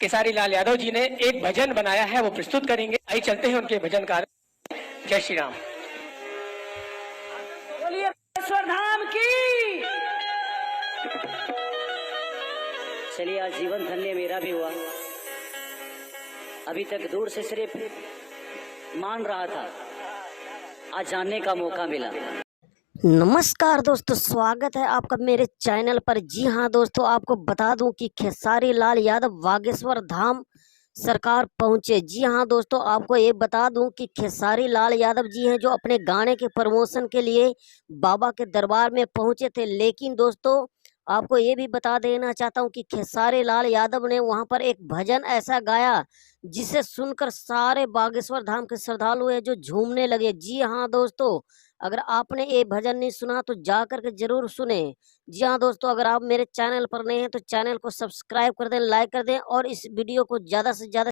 केसारी लाल यादव जी ने एक भजन बनाया है, वो प्रस्तुत करेंगे। आइए चलते हैं उनके भजन का। जय श्री राम। बोलिए बागेश्वर धाम की। चलिए, आज जीवन धन्य मेरा भी हुआ। अभी तक दूर से सिर्फ मान रहा था, आज जानने का मौका मिला। नमस्कार दोस्तों, स्वागत है आपका मेरे चैनल पर। जी हाँ दोस्तों, आपको बता दूं कि खेसारी लाल यादव बागेश्वर धाम सरकार पहुंचे। जी हाँ दोस्तों, आपको ये बता दूं कि खेसारी लाल यादव जी हैं जो अपने गाने के प्रमोशन के लिए बाबा के दरबार में पहुंचे थे। लेकिन दोस्तों, आपको ये भी बता देना चाहता हूं कि खेसारी लाल यादव ने वहां पर एक भजन ऐसा गाया जिसे सुनकर सारे बागेश्वर धाम के श्रद्धालु हैं जो झूमने लगे। जी हाँ दोस्तों, अगर आपने ये भजन नहीं सुना तो जा करके जरूर सुने। जी हाँ दोस्तों, अगर आप मेरे चैनल पर नए हैं तो चैनल को सब्सक्राइब कर दें, लाइक कर दें और इस वीडियो को ज़्यादा से ज़्यादा